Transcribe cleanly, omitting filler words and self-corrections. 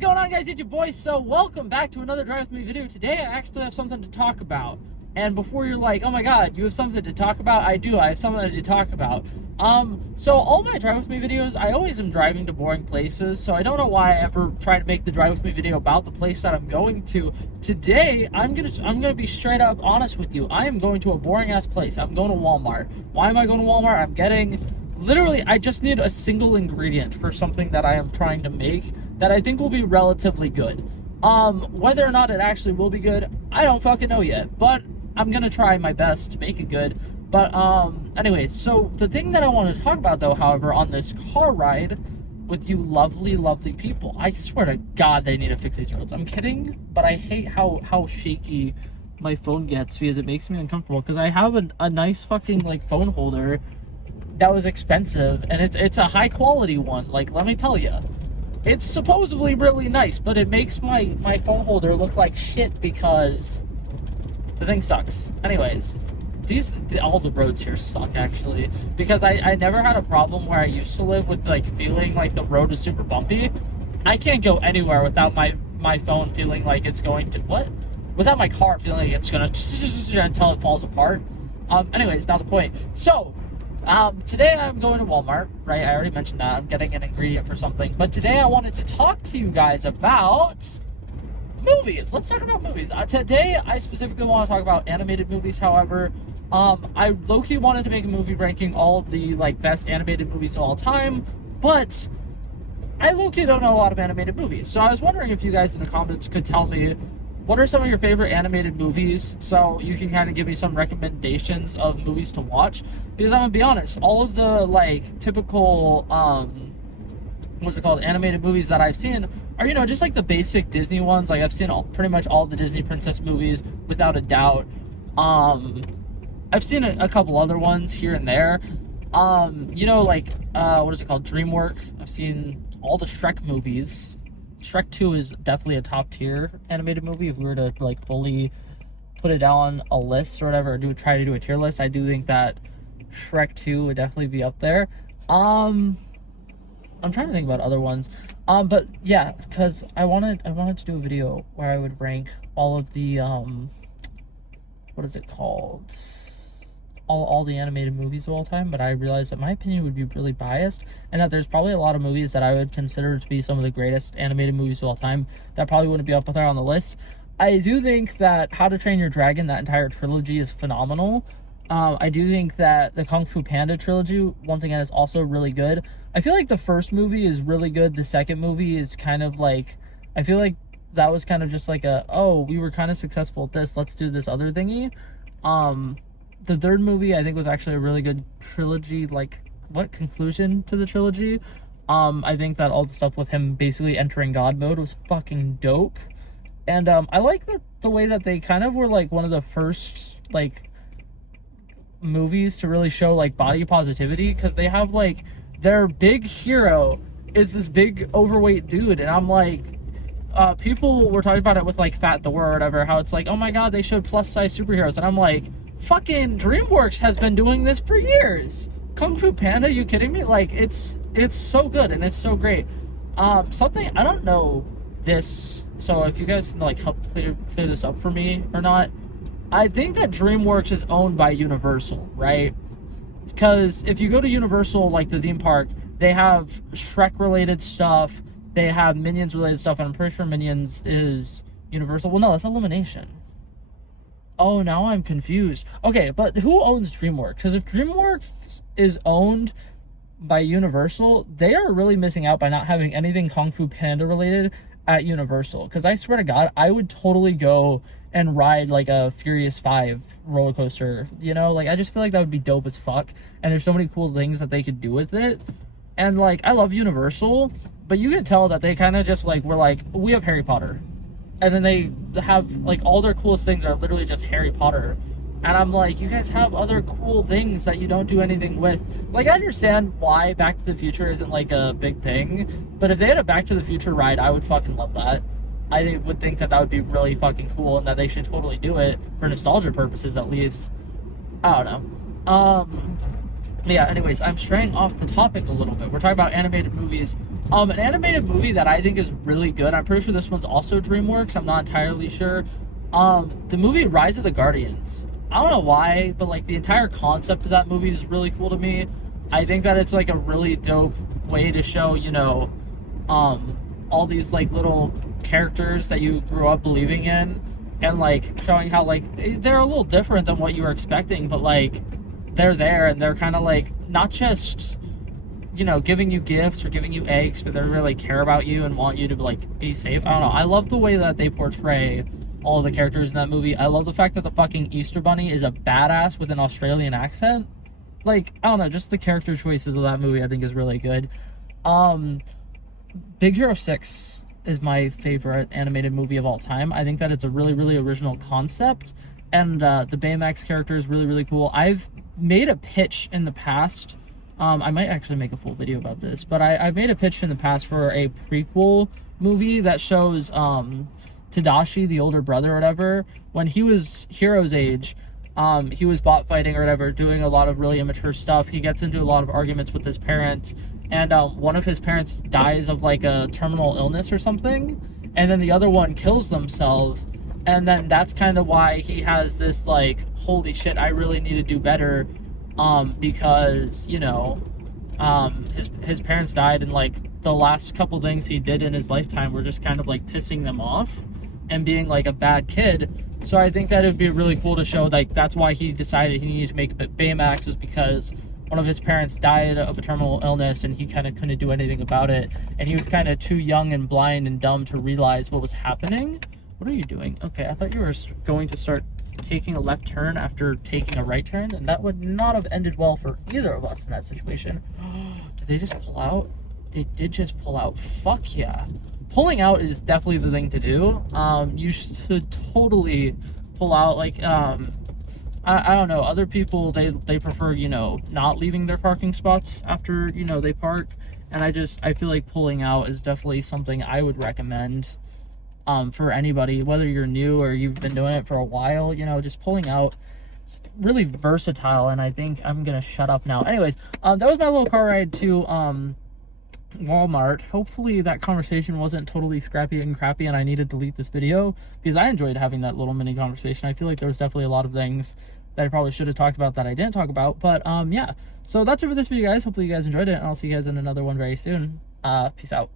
going on, guys? It's your boy. So welcome back to another Drive With Me video. Today I actually have something to talk about. And before you're like, oh my god, you have something to talk about? I do. I have something to talk about. So all my Drive With Me videos, I always am driving to boring places. So I don't know why I ever try to make the Drive With Me video about the place that I'm going to. Today, I'm gonna be straight up honest with you. I am going to a boring ass place. I'm going to Walmart. Why am I going to Walmart? I'm getting... Literally, I just need a single ingredient for something that I am trying to make that I think will be relatively good. Whether or not it actually will be good, I don't fucking know yet, but I'm gonna try my best to make it good. But, anyway, so the thing that I want to talk about, though, however, on this car ride with you lovely, lovely people, I swear to God they need to fix these roads. I'm kidding, but I hate how shaky my phone gets because it makes me uncomfortable, because I have a nice fucking, like, phone holder that was expensive, and it's a high quality one. Like, let me tell you, it's supposedly really nice, but it makes my phone holder look like shit because the thing sucks. Anyways, all the roads here suck, actually, because I never had a problem where I used to live with, like, feeling like the road is super bumpy. I can't go anywhere without my phone feeling like it's going to without my car feeling like it's gonna until it falls apart. Anyways, not the point. So today I'm going to Walmart, right? I already mentioned that. I'm getting an ingredient for something. But today I wanted to talk to you guys about movies. Let's talk about movies. Today I specifically want to talk about animated movies. However, I low-key wanted to make a movie ranking all of the, like, best animated movies of all time, but I low-key don't know a lot of animated movies. So I was wondering if you guys in the comments could tell me what are some of your favorite animated movies, so you can kind of give me some recommendations of movies to watch. Because I'm gonna be honest, all of the, like, typical what's it called, animated movies that I've seen are, you know, just like the basic Disney ones. Like, I've seen pretty much all the Disney princess movies without a doubt. I've seen a couple other ones here and there. You know, like, what is it called, DreamWorks. I've seen all the Shrek movies. Shrek 2 is definitely a top tier animated movie. If we were to, like, fully put it down a list or whatever, or try to do a tier list, I do think that Shrek 2 would definitely be up there. I'm trying to think about other ones. But yeah, because I wanted to do a video where I would rank all of the what is it called? All the animated movies of all time, but I realized that my opinion would be really biased, and that there's probably a lot of movies that I would consider to be some of the greatest animated movies of all time that probably wouldn't be up there on the list. I do think that How to Train Your Dragon, that entire trilogy, is phenomenal. I do think that the Kung Fu Panda trilogy, once again, is also really good. I feel like the first movie is really good. The second movie is kind of like, I feel like that was kind of just like oh, we were kind of successful at this, let's do this other thingy. The third movie, I think, was actually a really good trilogy, like, conclusion to the trilogy. I think that all the stuff with him basically entering God mode was fucking dope. And, I like the way that they kind of were, like, one of the first, like, movies to really show, like, body positivity, because they have, like, their big hero is this big overweight dude, and I'm like, people were talking about it with, like, Fat Thor or whatever, how it's like, oh my god, they showed plus-size superheroes, and I'm like, fucking DreamWorks has been doing this for years. Kung Fu Panda, you kidding me? Like, it's so good and it's so great. Something, I don't know this, so if you guys can, like, help clear this up for me or not. I think that DreamWorks is owned by Universal, right? Because if you go to Universal, like the theme park, they have Shrek related stuff, they have Minions related stuff, and I'm pretty sure Minions is Universal. Well, no, that's Illumination. Oh, now I'm confused. Okay, but who owns DreamWorks? Because if DreamWorks is owned by Universal, they are really missing out by not having anything Kung Fu Panda related at Universal. Because I swear to God, I would totally go and ride, like, a Furious 5 roller coaster. You know, like, I just feel like that would be dope as fuck. And there's so many cool things that they could do with it. And, like, I love Universal, but you can tell that they kind of just, like, were like, we have Harry Potter. And then they have, like, all their coolest things are literally just Harry Potter. And I'm like, you guys have other cool things that you don't do anything with. Like, I understand why Back to the Future isn't, like, a big thing. But if they had a Back to the Future ride, I would fucking love that. I would think that would be really fucking cool, and that they should totally do it for nostalgia purposes, at least. I don't know. Yeah, anyways, I'm straying off the topic a little bit. We're talking about animated movies. An animated movie that I think is really good. I'm pretty sure this one's also DreamWorks. I'm not entirely sure. The movie Rise of the Guardians. I don't know why, but like the entire concept of that movie is really cool to me. I think that it's like a really dope way to show, you know, all these like little characters that you grew up believing in, and like showing how like they're a little different than what you were expecting, but like they're there and they're kind of like not just, you know, giving you gifts or giving you eggs, but they really care about you and want you to like be safe. I don't know. I love the way that they portray all of the characters in that movie. I love the fact that the fucking Easter Bunny is a badass with an Australian accent. Like, I don't know, just the character choices of that movie I think is really good. Big Hero 6 is my favorite animated movie of all time. I think that it's a really, really original concept, and the Baymax character is really, really cool. I've made a pitch in the past. I might actually make a full video about this, but I've made a pitch in the past for a prequel movie that shows Tadashi, the older brother or whatever, when he was Hero's age. He was bot fighting or whatever, doing a lot of really immature stuff. He gets into a lot of arguments with his parents, and one of his parents dies of like a terminal illness or something, and then the other one kills themselves, and then that's kind of why he has this like, holy shit, I really need to do better, because, you know, his parents died, and like the last couple things he did in his lifetime were just kind of like pissing them off and being like a bad kid. So I think that it would be really cool to show, like, that's why he decided he needed to make Baymax, was because one of his parents died of a terminal illness and he kind of couldn't do anything about it, and he was kind of too young and blind and dumb to realize what was happening. What are you doing? Okay, I thought you were going to start taking a left turn after taking a right turn, and that would not have ended well for either of us in that situation. Did they just pull out? They did just pull out. Fuck yeah. Pulling out is definitely the thing to do. You should totally pull out. Like, I don't know, other people, they prefer, you know, not leaving their parking spots after, you know, they park, and I feel like pulling out is definitely something I would recommend for anybody, whether you're new or you've been doing it for a while. You know, just pulling out, it's really versatile. And I think I'm gonna shut up now. Anyways, that was my little car ride to Walmart. Hopefully that conversation wasn't totally scrappy and crappy and I need to delete this video, because I enjoyed having that little mini conversation. I feel like there was definitely a lot of things that I probably should have talked about that I didn't talk about, but yeah, so that's it for this video, guys. Hopefully you guys enjoyed it, and I'll see you guys in another one very soon. Peace out.